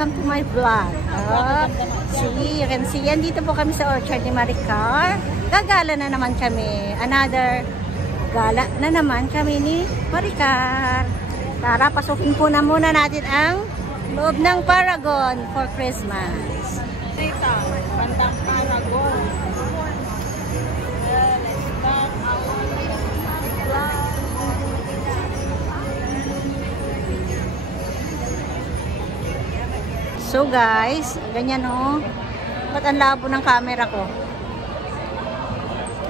welcome to my vlog. See, you can see, andito po kami sa Orchard ni Maricar. Gagala na naman kami. Another gala na naman kami ni Maricar. Tara, pasukin po na muna natin ang loob ng Paragon for Christmas. Dito, bandang Paragon. So guys, ganyan o. Ba't ang labo ng camera ko?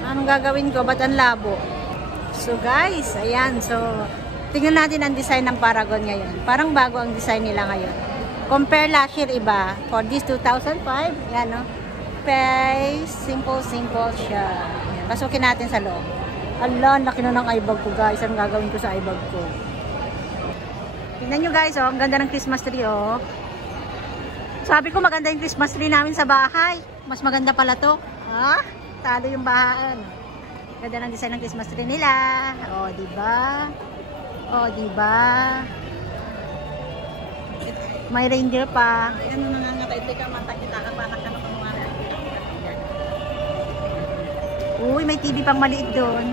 Anong gagawin ko? Ba't ang labo? So guys, ayan. So, tingnan natin ang design ng Paragon ngayon. Parang bago ang design nila ngayon. Compare last year, iba. For this 2005, yan o. Face, simple siya. Ayan. Pasukin natin sa loob. Ala, laki na ng eye bag ko guys. Anong gagawin ko sa eye bag ko? Tingnan nyo guys, oh. Ang ganda ng Christmas tree, oh. Sabi ko maganda yung Christmas tree namin sa bahay. Mas maganda pala to. Ha? Talo yung bahaan. Ganda ng design ng Christmas tree nila. O, diba? O, diba? May reindeer pa. Ano na nga tayo ka matakita ka pa ka ng mga Uy, may TV pang maliit doon.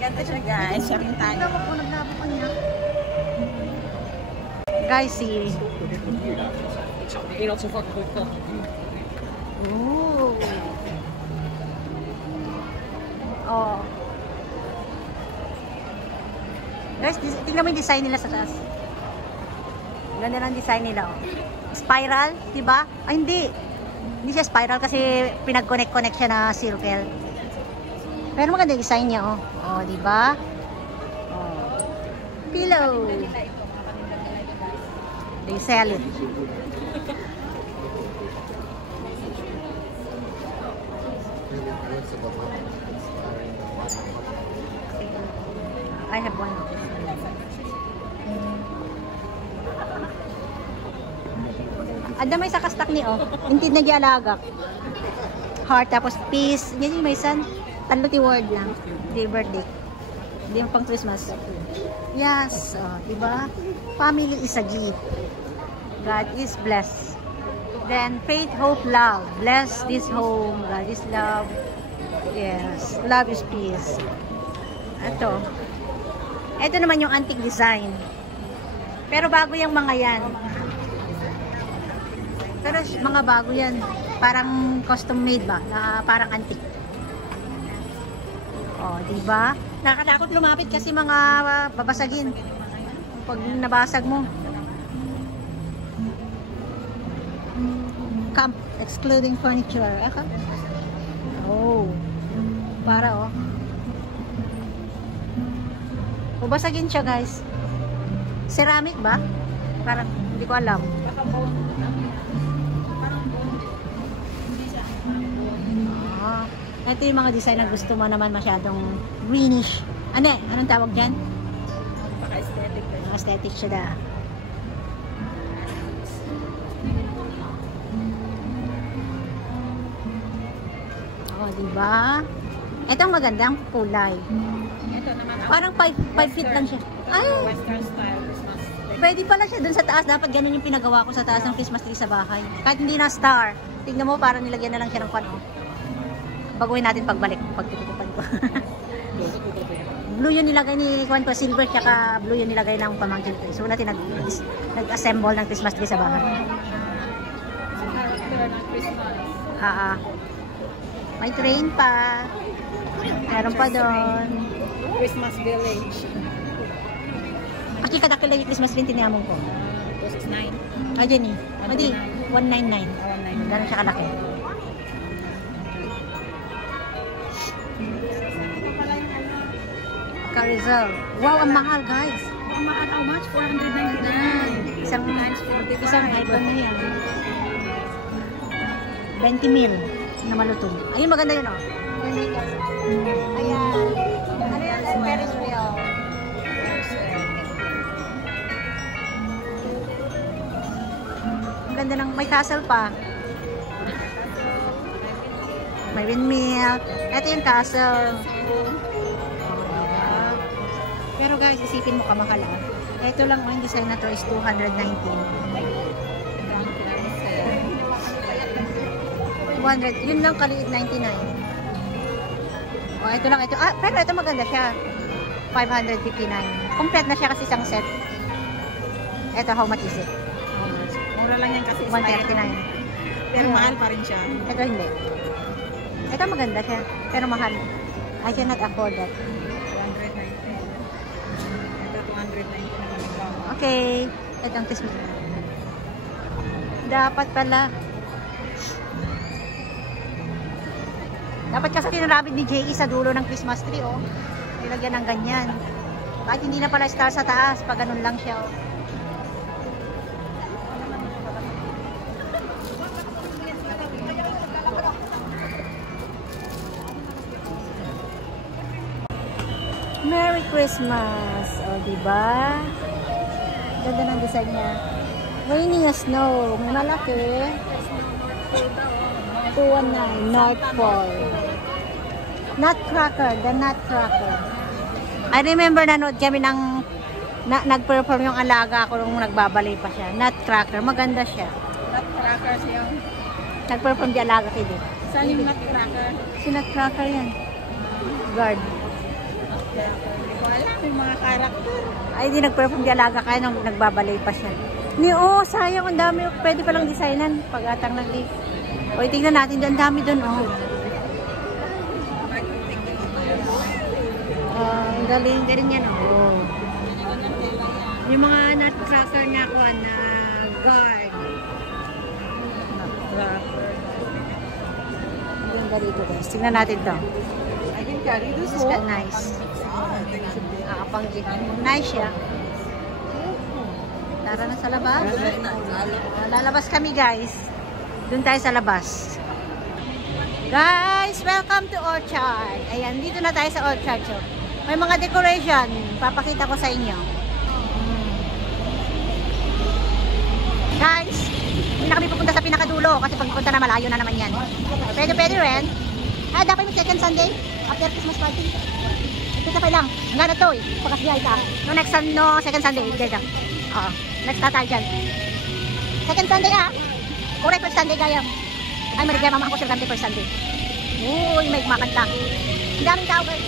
ganda siya guys. Sharing tayo. Guys, see. Ooh. Oh. Guys, tingnan mo yung design nila sa taas. Ganda ng design nila, oh. Spiral, diba? Ay, hindi. Hindi siya spiral kasi pinag-connect siya na circle. Pero maganda yung design niya, oh. Oh, diba? Oh. Pillow. They sell it. I have one. Ada may sa kastak ni, oh. Intid na gialaga. Heart, tapos peace. Yan yung may san. Taluti word lang. Day birthday. Hindi pang Christmas. Yes. Oh, diba? Family is a gift. God is blessed. Then faith, hope, love. Bless this home. God is love. Yes. Love is peace. Ito. Ito naman yung antique design. Pero bago yung mga yan. Pero mga bago yan. Parang custom made ba? Na parang antique. Oh, diba? Nakatakot lumapit kasi mga babasagin. Pag nabasag mo. Camp, excluding furniture. Aka? Oh. Para, oh. Babasagin siya, guys. Ceramic ba? Parang, hindi ko alam. Ito yung mga design na gusto mo naman masyadong greenish. Ano? Anong tawag dyan? Paka-aesthetic. Aesthetic siya da. Oh, diba? Ito ang magandang kulay. Ito naman. Parang 5 feet lang siya. Ay! Western style Christmas. Pwede pala siya dun sa taas. Dapat ganun yung pinagawa ko sa taas ng Christmas tree sa bahay. Kahit hindi na star. Tignan mo, parang nilagyan na lang siya ng kwano. Baguhin natin pagbalik. Pagtutupan ko. Blue yung nilagay ni Kwan ko. Silver tsaka blue yung nilagay ng pamangkin ko. So natin nag-assemble ng Christmas tree sa bahay. Character ng Christmas. May train pa. Meron pa doon. Christmas village. Aki kadakil yung Christmas tree tiniyamong ko. 269. Ayan eh. Madi, 199. Gano'n siya kalaki. Carousel. Wow, ang mahal guys. Ang mahal, how much? 499. Isang iPhone niya. 20 mil na malutong. Ayun, maganda yun, oh. Ayan. Ano yan? Ferris wheel. Ang ganda ng may castle pa. May windmill. Ito yung castle. Pero guys, isipin mo kamahal ah. Ito lang yung design na to is 219. 200. Yun lang kaliit 99. Oh, ito lang ito. Ah, pero ito maganda siya. 559. Complete na siya kasi isang set. Ito, how much is it? Mura lang yan kasi 139. Pero mahal pa rin siya. Ito hindi. Ito maganda siya. Pero mahal. I cannot afford that. 119. Ito 219. Okay. Ito ang Christmas. Dapat pala. Dapat kasi tinarabit ni J.E. sa dulo ng Christmas tree, oh. Nilagyan ng ganyan. Kahit hindi na pala star sa taas, pag ganun lang siya, oh. Merry Christmas! O, diba? Ganda ng design niya. Raining na snow. May malaki. 219 North Pole. Nutcracker. The Nutcracker. I remember nanood kami ng nag-perform yung alaga ko nung nagbabalay pa siya. Nutcracker. Maganda siya. Nutcracker siya. Nag-perform di alaga kayo. Saan yung Nutcracker? Si Nutcracker yan. Guard. Hindi ko alam yung mga karakter. Ay, di nag-perform di alaga kayo nung nagbabalay pa siya. Sayang, ang dami. Pwede palang designan pag-atang ng leaf. O, tingnan natin. Ang dami dun, oh. Ang galing yan, oh. Yung mga nutcracker na ako, na guard. Nutcracker. Ang ganda dito, guys. Tingnan natin to. This is kind nice. Nice siya. Tara na sa labas. Lalabas kami, guys. Doon tayo sa labas. Guys, welcome to Orchard. Ayan, dito na tayo sa Orchard. So, may mga decoration. Papakita ko sa inyo. Guys, hindi na kami pupunta sa pinakadulo kasi pag pupunta na malayo na naman yan. Pwede rin. Dapat may second Sunday after Christmas party. Ito pa lang. Nga na to eh. Pagkasiyay ka. No, second Sunday. Diyan ka. Next na tayo dyan. Second Sunday Correct first Sunday gaya. Ay, marigyan mama ako sila first Sunday. Uy, may kumakanta. Ang daming tao guys.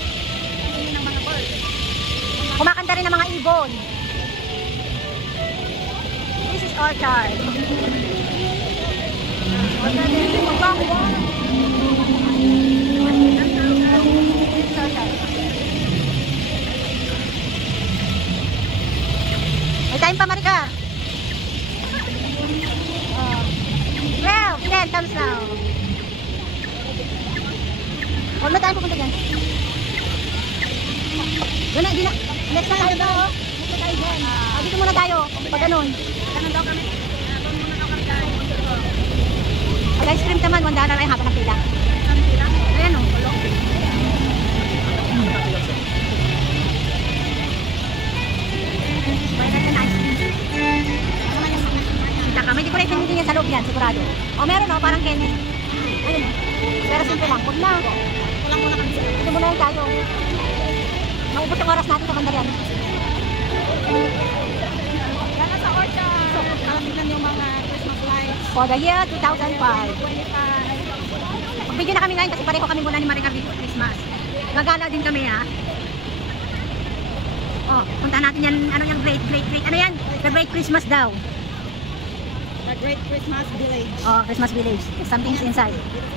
Hindi ng mga bird. Kumakanta rin ng mga ibon. This is Orchard. May time pa, Marika. Well, 10 comes now. Huwag na tayo pupunta dyan. Doon na, hindi na. Next na tayo daw. Next na tayo dyan. Dito muna tayo. Pag ganun. Ganun daw kami. Pag-ice cream naman, $1 ay haba ng pila. Ayan o. May decoration din yan sa loob yan, sigurado. O meron parang candy. Ayun. Pero simple lang. Huwag na. Kulang muna kami. Ito muna lang tayo. Maubos ang oras natin sa Mandarian. Gana sa Orchard. Nakatinan yung mga Christmas lights. For the year 2005. Pagbigyan na kami ngayon kasi pareho kami muna ni Maricar dito Christmas. Gagala din kami punta natin yan. Ano yung great. Ano yan? The Great Christmas daw. The Great Christmas Village. Christmas Village. Something's inside.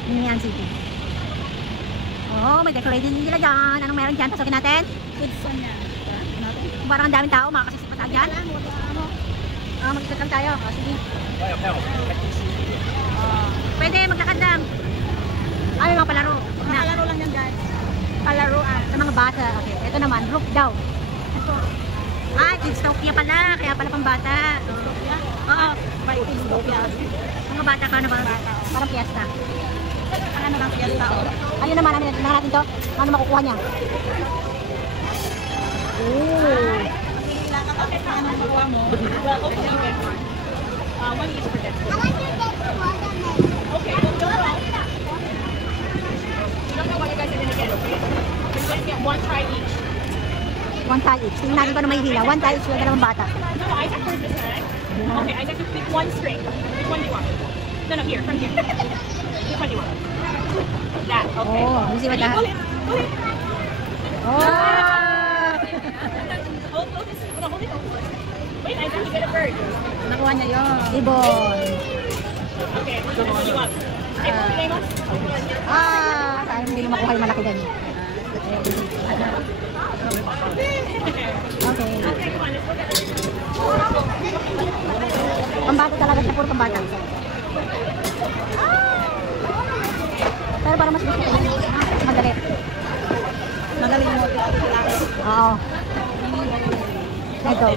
Ninian City. May decoration nila dyan. Anong meron dyan? Pasukin natin. Kids on yan. Parang ang daming tao. Makakasisipat tayo dyan. Mag-ikot lang tayo. Sige. Pwede maglakad lang. May mga palaro. Palaro lang yan guys. Palaruan. Sa mga bata. Okay. Ito naman. Roof daw. Kidstopia pala. Kaya pala pang bata. Oo. Kidstopia. Mga bata ka na ba? Parang piyesta. Ano ng fiesta? Ayun naman, ano natin to? Ano makukuha niya? Ooh. Pila ka bakit na ano makuha mo? Well, okay, you get one. One each for that. Okay, we'll go wrong. You don't know what you guys are gonna get, okay? You're gonna get one try each. One tie each. Tingnan natin kung ano may hila. One tie each yung dalawang bata. No, Isaac heard this, right? Okay, Isaac, you pick one string. Which one do you want? No, no, here, from here. Which one do you want? That, okay. Oh, you see what that? Pull it, pull it. Oh! Hold this. No, hold it. Wait, Isaac, you get a bird. Nakuha niya yun. Ibon. Okay, which one do you want? Okay, pili mo. Sayang hindi makuha yung malaki din. Okay. Okay, come on, let's look at it. Pambata talaga siya, puro pambata. Pero parang mas gusto ko yun. Madali. Magaling mo. Oo. Ito.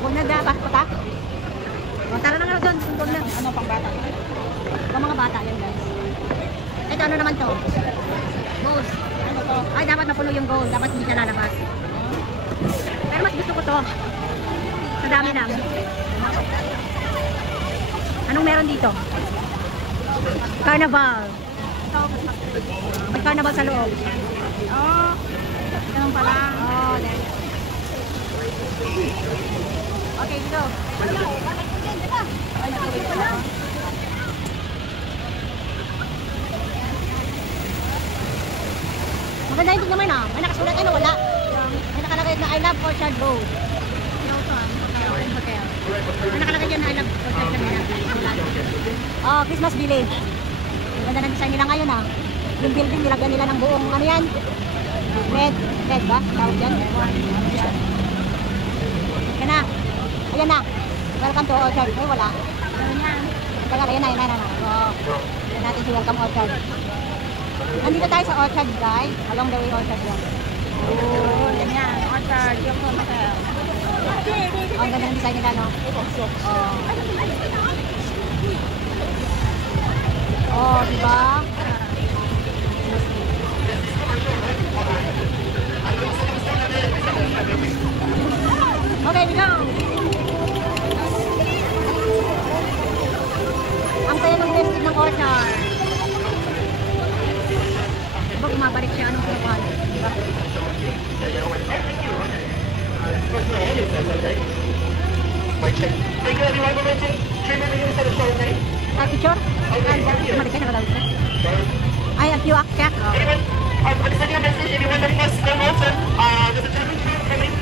Huwag na dapat pa. Tara na nga doon. Huwag na. Ano pang bata? Ang mga bata yan guys. Ito ano naman to? Gold. Ano to? Ay dapat mapuno yung gold. Dapat hindi siya lalabas. Pero mas gusto ko to. Sa dami na. Anong meron dito? Carnival. May carnival sa loob. Oh, ganun pala. Oh, then. Okay, dito. Maganda yung tignan mo yun ah. May nakasulat ano, wala. May nakalagay na I love Orchard Road. Hotel. May nakalagay dyan na I love Orchard Road. Oh, Christmas Village. Ang ganda ng design nila ngayon ah. Yung building nilagyan nila ng buong ano yan? Red ba? Tawag yan? Yan na. Ayan na. Welcome to Orchard. Ay, wala. Kaya, ayan na. Oh. Ayan natin si Welcome Orchard. Nandito tayo sa Orchard, guys. Along the way Orchard yan. Oh, yan yan. Orchard, yung hotel. Oh, ang ganda ng design nila, no? Oh. Oh, diba? Okay, we go! Ang saya ng testing ng Orchard. Diba bumabalik siya? Anong pinapahan? Diba? Picture? Bumalik ka na ba? Ay, a few check. Anyone, I'm sending a message. Anyone that wants to come out and there's a traffic jam coming.